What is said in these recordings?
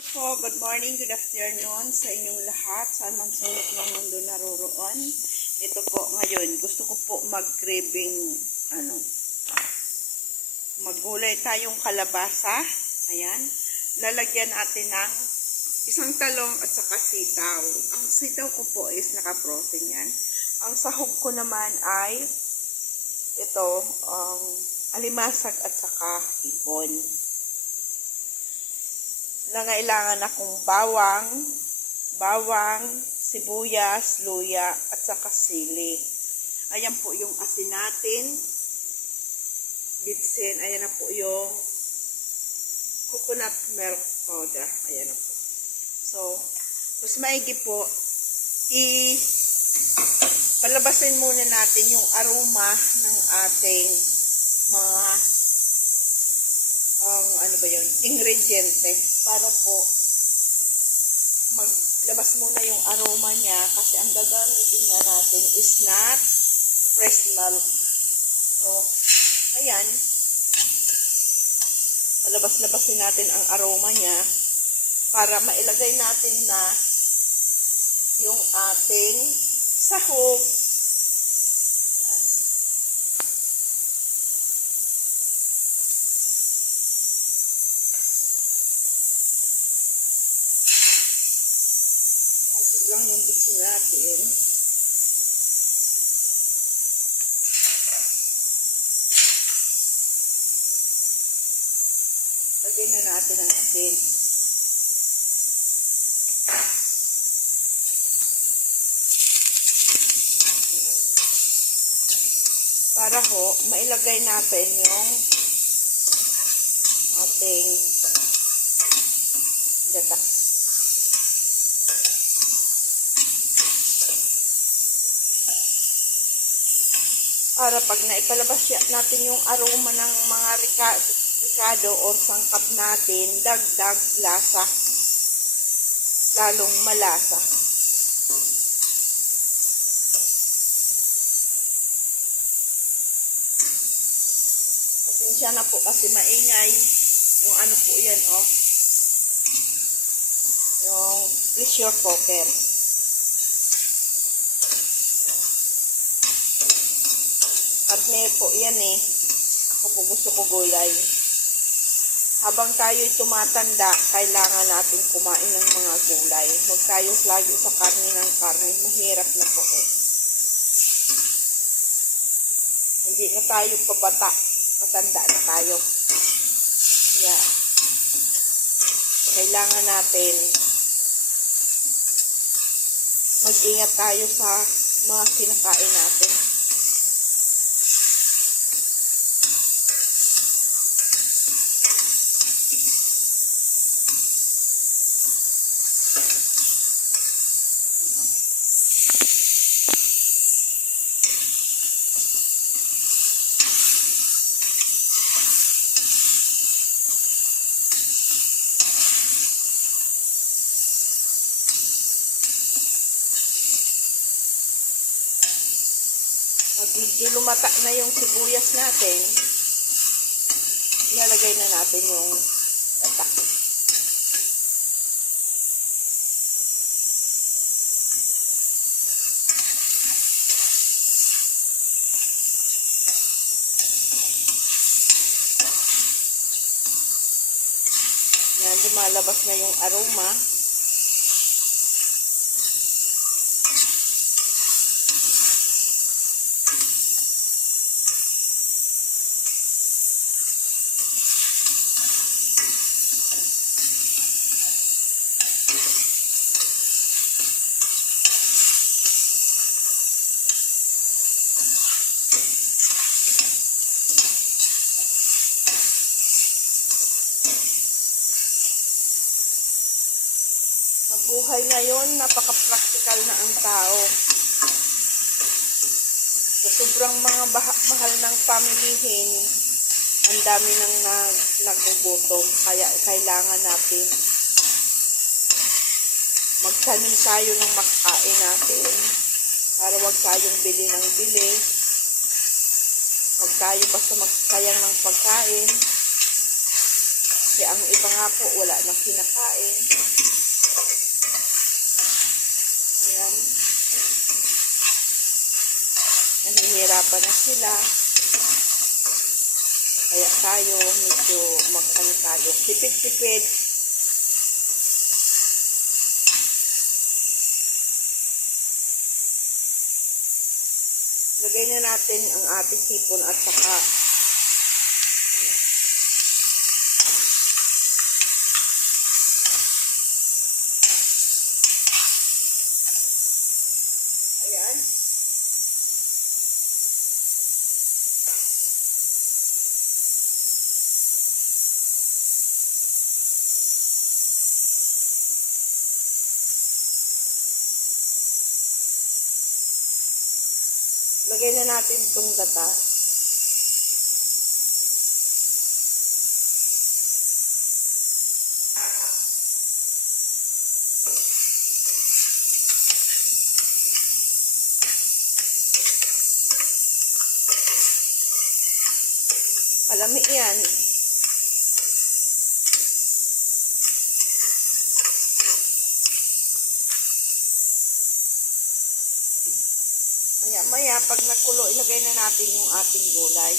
Po, good morning, good afternoon sa inyong lahat, saan man sulok ng mundo naroroon. Ito po ngayon, gusto ko po mag-craving, maggulay tayong kalabasa. Ayan, lalagyan natin ng isang talong at saka sitaw. Ang sitaw ko po is naka-frozen yan. Ang sahog ko naman ay ito, alimasag at saka hipon. Nangailangan akong bawang, sibuyas, luya, at saka sili. Ayan po yung asin natin. Bitsin, ayan na po yung coconut milk powder. Ayan na po. So, mas maigi po, palabasin muna natin yung aroma ng ating mga ingrediente para po maglabas muna yung aroma niya kasi ang gagamitin nga natin is not fresh milk. So, ayan, palabas-labasin natin ang aroma niya para mailagay natin na yung ating sahog. Lang yung bitsin natin. Lagyan na natin ang asin. Para ho, mailagay natin yung ating gata. Para pag naipalabas natin yung aroma ng mga ricado or sangkap natin, dagdag lasa, lalong malasa. Pasensya na po kasi maingay yung po yan, yung pressure cooker. Karne po yan Ako po gusto ko gulay. Habang tayo'y tumatanda, kailangan natin kumain ng mga gulay. Huwag tayo lagi sa karne ng karne. Mahirap na po Hindi na tayo pabata. Matanda na tayo. Yeah. Kailangan natin mag-ingat tayo sa mga kinakain natin. Pag medyo lumata na yung sibuyas natin, ilalagay na natin yung gata. Yan, lumalabas na yung aroma. Buhay ngayon, napaka-practical na ang tao. Sa sobrang mga mahal ng pamilihin, ang dami nang nagugutom. Kaya kailangan natin magtanim tayo ng makakain natin para wag tayong bili ng bili. Wag tayo basta magsayang ng pagkain. Kasi ang iba nga po, wala nang kinakain. Ayan. Nahihirapan na sila. Kaya tayo, medyo mag-ano tayo. Tipid-tipid. Lagay na natin ang ating hipon at saka ayan. Lagay na natin itong gata. Palami yan. Maya-maya, pag nagkulo, ilagay na natin yung ating gulay.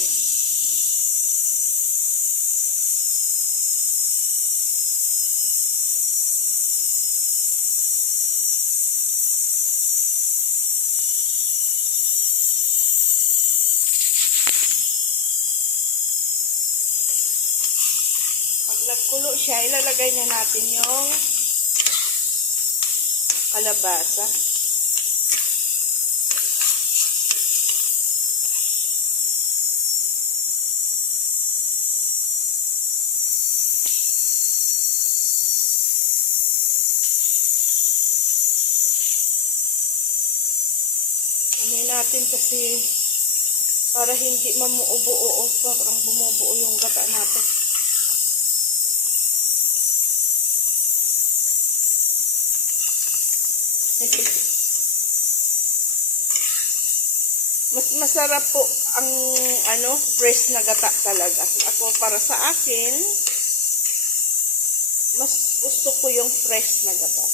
Pag nagkulo siya, ilalagay na natin yung kalabasa. Ano natin kasi para hindi mamuubo-o, parang bumubuo yung gata natin. Mas masarap po ang fresh na gata talaga. Ako, para sa akin, mas gusto ko yung fresh na gata.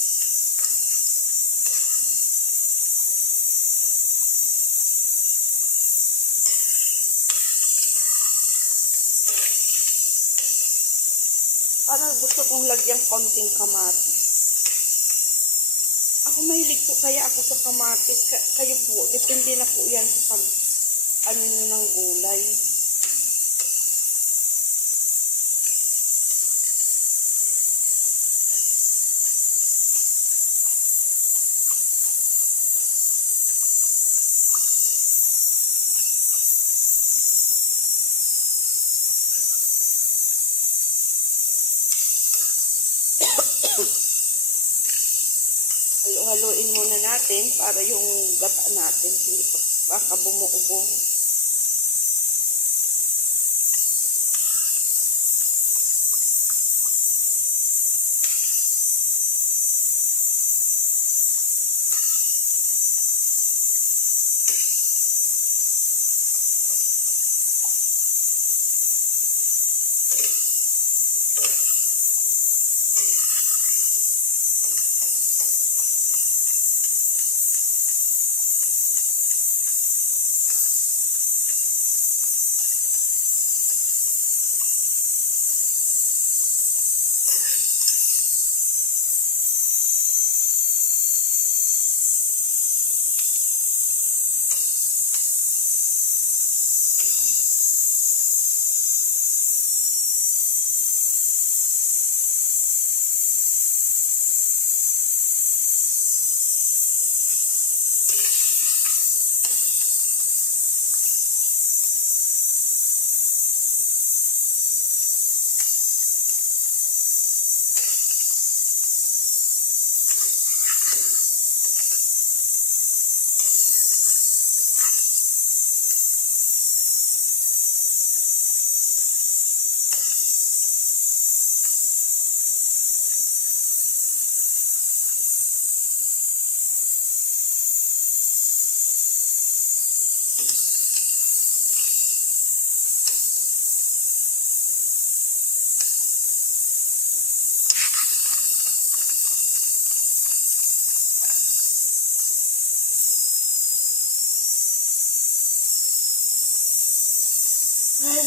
Parang gusto kong lagyan konting kamatis. Ako mahilig po kaya ako sa kamatis. Kayo po, depende na po yan sa pag ng gulay. Halo-haloin muna natin para yung gata natin hindi baka bumuubo.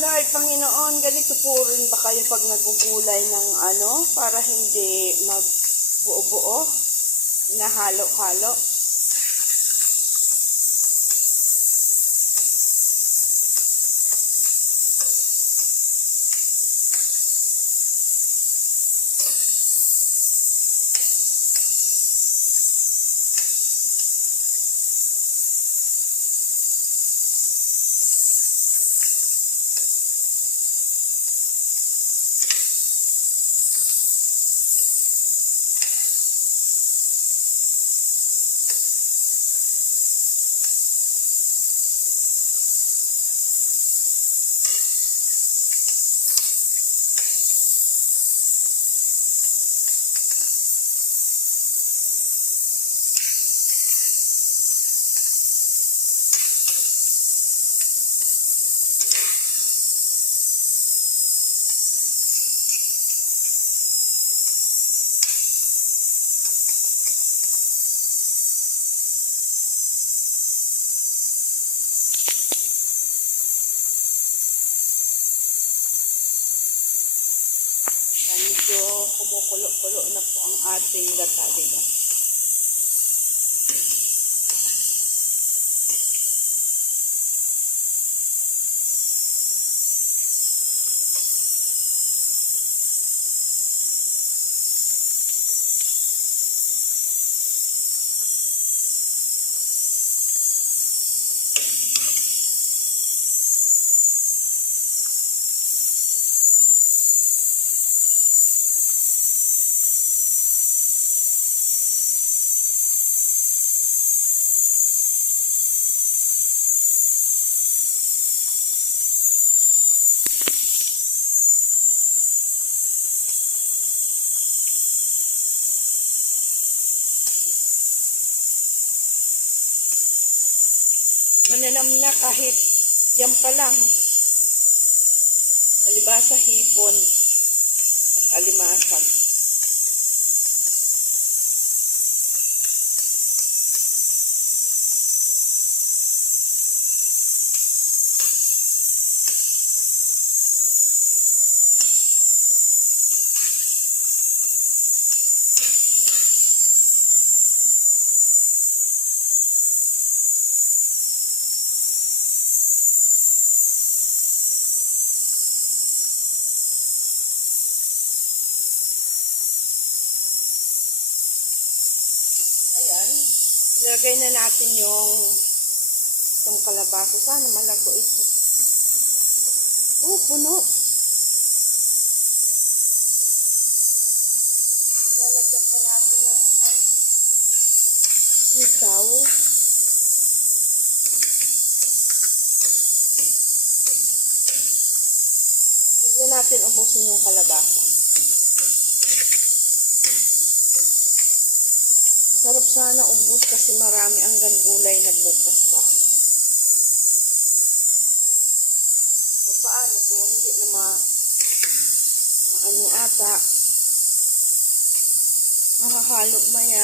Lord, Panginoon, ganito po rin ba kayo pag nagugulay ng para hindi magbuo-buo, nahalo-halo? Medyo kumukulo-kulo na po ang ating gata, diba? Mananam na kahit yan pa lang. Alibasa, hipon, at alimasag. Ilagay na natin itong kalabasa. Sana malago ito. Puno. Ilalagyan pa natin ng sitaw. Huwag na natin ubusin yung kalabasa. Sarap sana ubos kasi marami ang gulay na bukas pa. So, paano kung hindi na ata, mahahalo maya.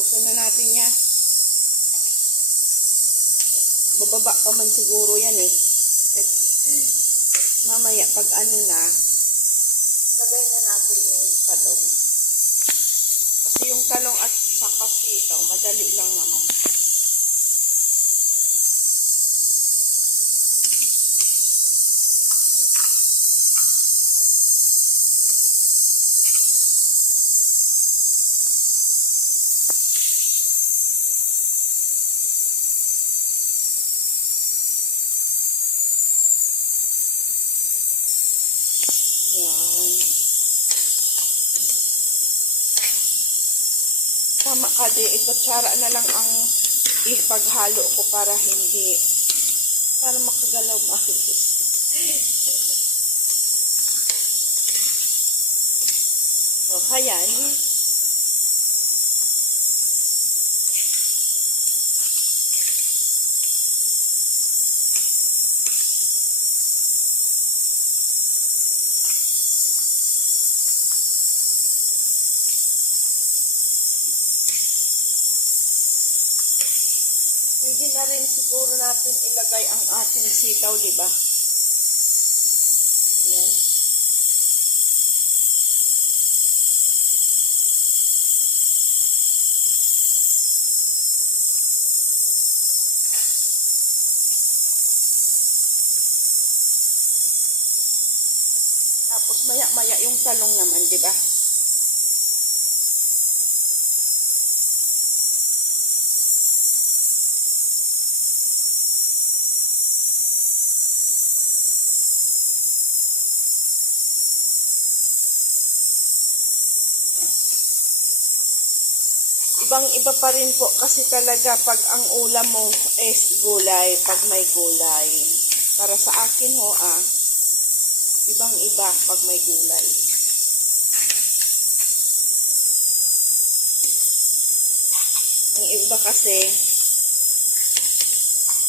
Busan na natin yan. Bababa pa man siguro yan eh. Mamaya pag na, lagay na natin yung talong. Kasi yung talong at saka sitaw, madali lang naman. Tama ka di, ikutsara na lang ang ipaghalo ko para makagalaw maayos. So, ayan. Pwede na rin siguro natin ilagay ang ating sitaw, di ba? Ayan. Tapos maya-maya yung talong naman, di ba? Ibang-iba pa rin po kasi talaga pag ang ulam mo is gulay, pag may gulay. Para sa akin ho, ibang-iba pag may gulay. Ang iba kasi,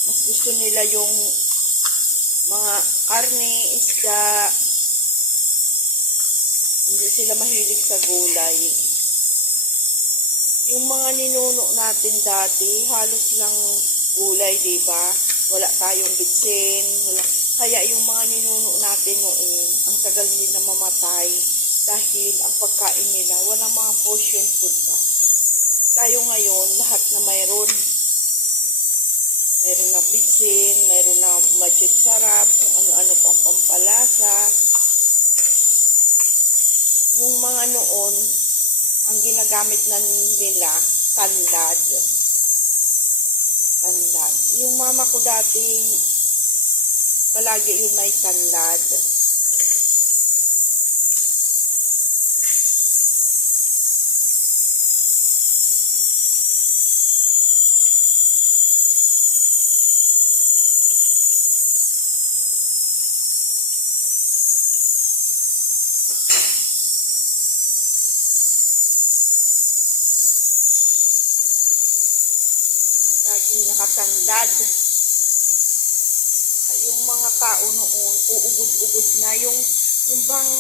mas gusto nila yung mga karne, isda, hindi sila mahilig sa gulay. Yung mga ninuno natin dati, halos lang gulay, di ba? Wala tayong bitsin, Kaya yung mga ninuno natin noon, ang tagal nila mamatay dahil ang pagkain nila, walang mga fusion food ba. Tayo ngayon, lahat na mayroon. Mayroon na bitsin, mayroon na magic sarap, kung ano-ano pang pampalasa. Yung mga noon, ang ginagamit na nila, tanlad. Tanlad. Yung mama ko dati, palagi yung may tanlad. Laging nakatandad. Yung mga tao noon, uugod-ugod na. Yung bang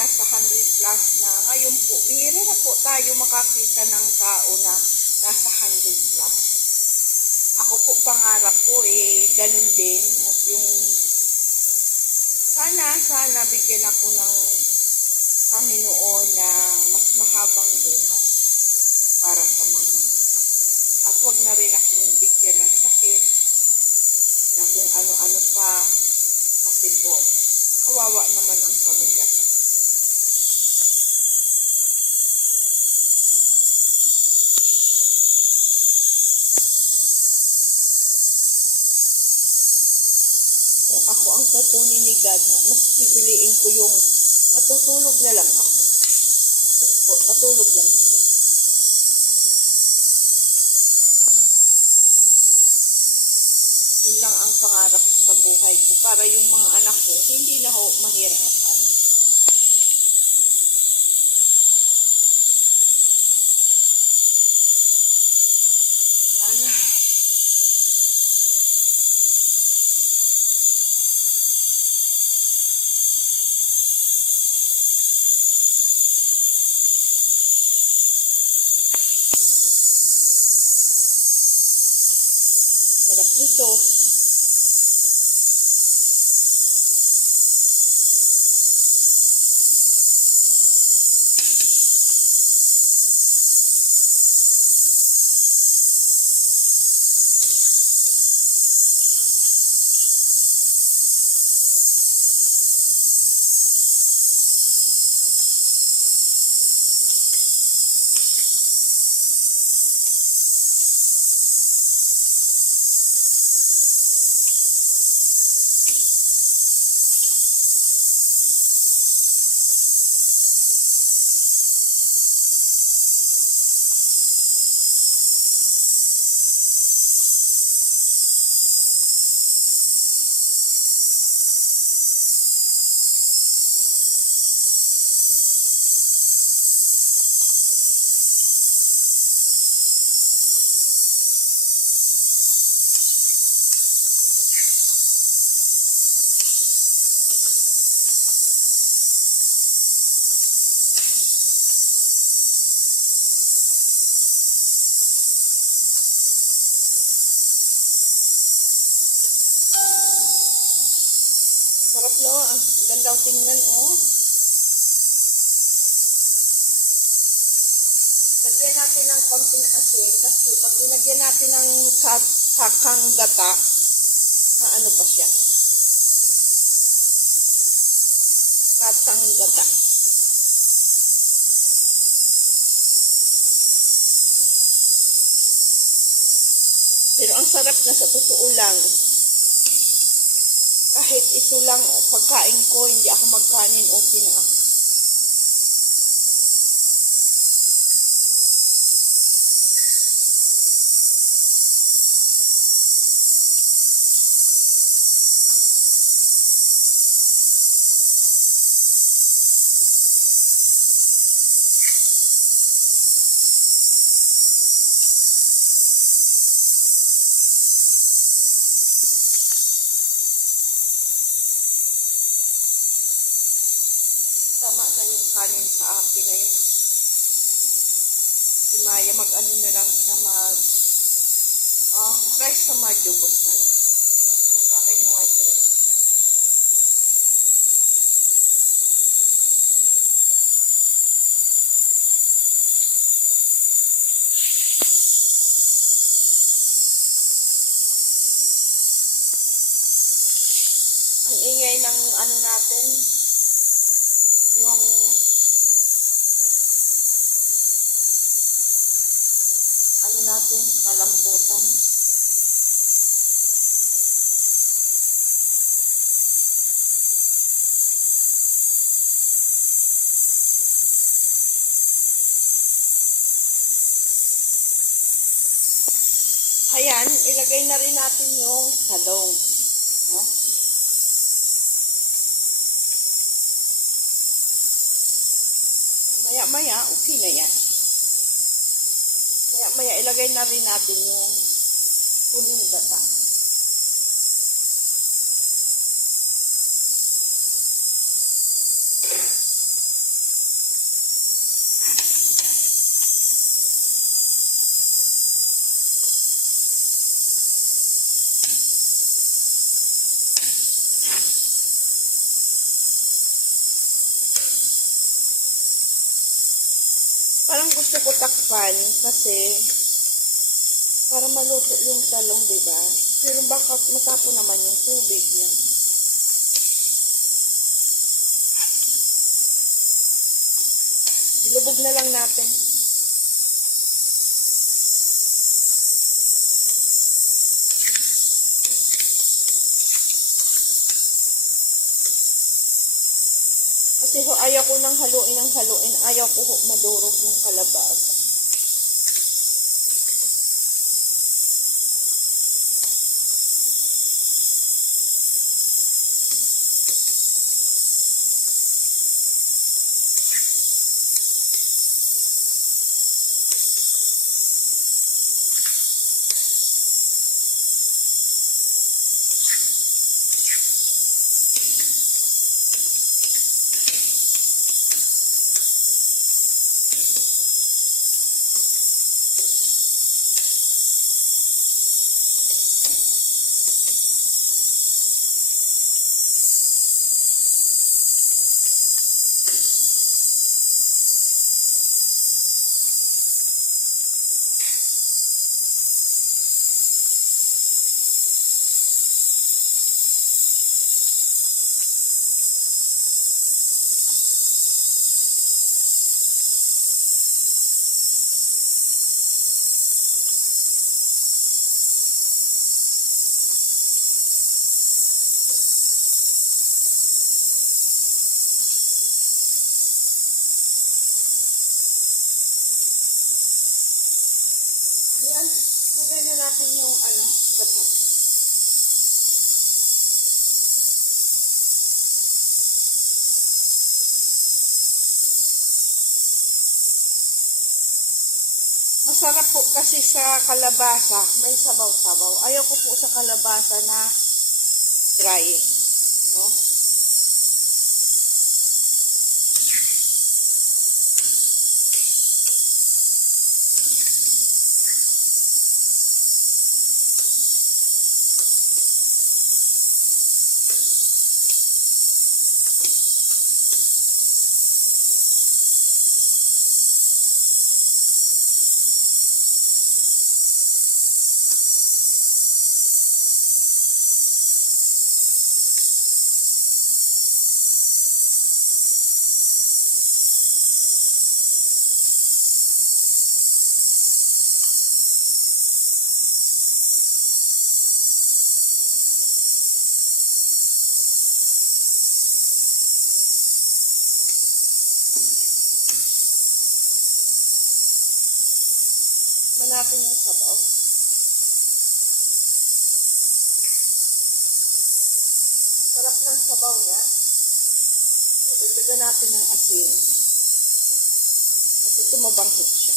nasa 100 plus na. Ngayon po, bihira na po tayo makakita ng tao na nasa 100 plus. Ako po, pangarap ko ganun din. At yung, sana bigyan ako ng Panginoon na mas mahabang buhay para sa mga. At wag na rin akong bigyan ng sakit na kung ano-ano pa kasi po, kawawa naman ang pamilya ko. Kung ako ang kukunin ni God, mas pipiliin ko yung matutulog na lang ako. Matulog lang ako. Yun lang ang pangarap ko sa buhay ko para yung mga anak ko hindi na ho mahirapan. Wala na. Sarap nito. sarap no. Ang ganda tingnan oh. Lagyan natin ng konting asin kasi pag nilagyan natin ng kakang gata, ano pa siya? Katang gata. Pero ang sarap na sa totoo lang. Kahit ito lang pagkain ko, hindi ako magkanin, okay na ako. Tama na yung kanin sa akin na yun. Si Maya mag-ano na lang siya, rice sa madjugos na lang. Ano na sa akin yung white rice. Ang ingay ng ano natin, yung ano natin, palambutan. Ayan, ilagay na rin natin yung talong. No? Maya-maya, okay na yan. Maya-maya, ilagay na rin natin yung huling gata. Parang gusto ko takpan kasi para maluto yung talong, diba? Pero baka matapon naman yung tubig niya. Ilubog na lang natin. Kasi ayaw ko nang haluin. Ayaw ko madurog yung kalabasa. Ayan, lagay na natin yung gata. Masarap po kasi sa kalabasa, may sabaw-sabaw. Ayaw ko po sa kalabasa na dry. No? Tikman natin yung sabaw. Sarap ng sabaw niya. So, dagdagan natin ng asin. Kasi tumabanghit siya.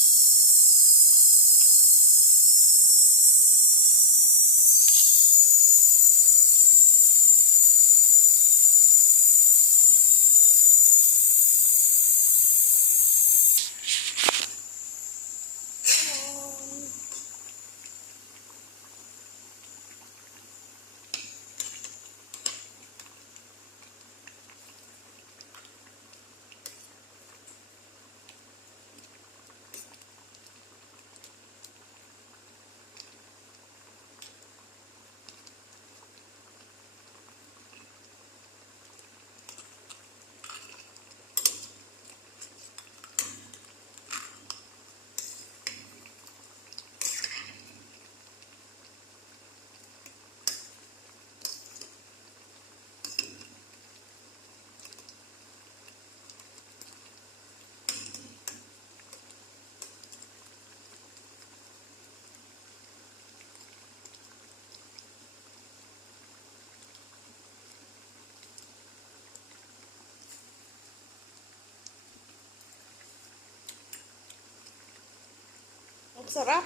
Ang sarap.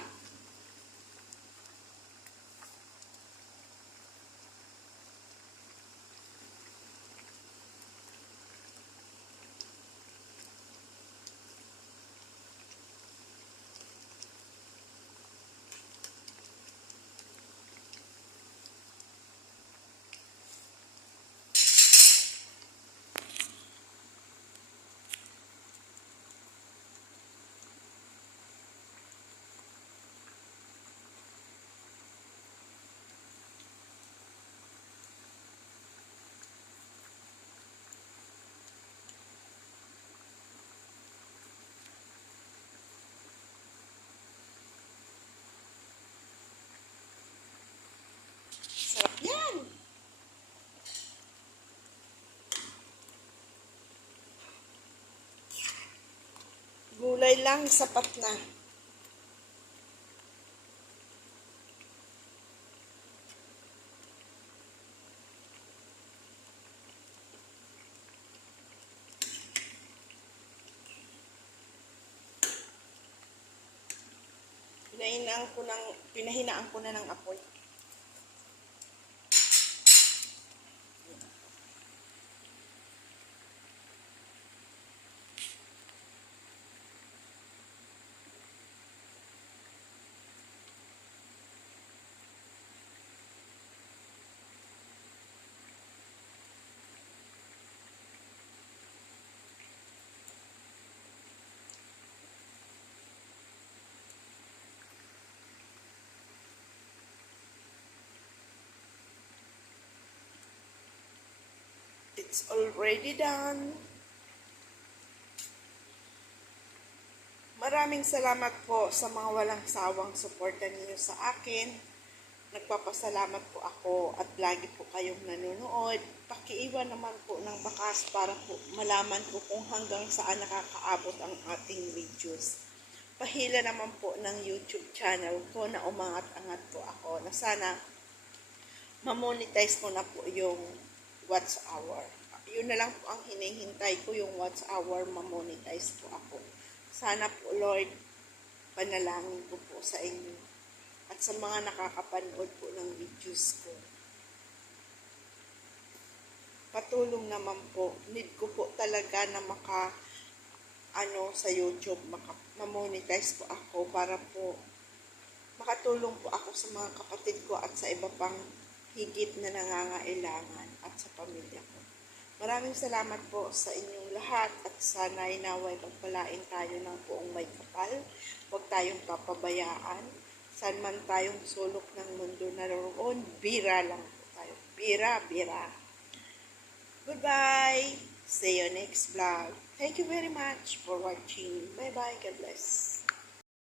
Sarap yan. Gulay lang, sapat na. Pinahinaan ko na ng apoy. It's already done. Maraming salamat po sa mga walang sawang suporta ninyo sa akin. Nagpapasalamat po ako at lagi po kayong nanonood. Pakiiwan naman po ng bakas para po malaman po kung hanggang saan nakakaabot ang ating videos. Pahila naman po ng YouTube channel ko na umangat-angat po ako na sana ma-monetize ko na po yung watch hour. Yun na lang po ang hinihintay ko, yung watch hour, ma-monetize po ako. Sana po, Lord, panalangin ko po sa inyo at sa mga nakakapanood po ng videos ko. Patulong naman po. Need ko po talaga na sa YouTube, ma-monetize po ako para po makatulong po ako sa mga kapatid ko at sa iba pang higit na nangangailangan at sa pamilya ko. Maraming salamat po sa inyong lahat at sana'y naway pagpalain tayo ng buong may kapal. Huwag tayong papabayaan. Saan man tayong sulok ng mundo naroon, bira lang po tayo. Bira, bira. Goodbye! See you next vlog. Thank you very much for watching. Bye-bye. God bless.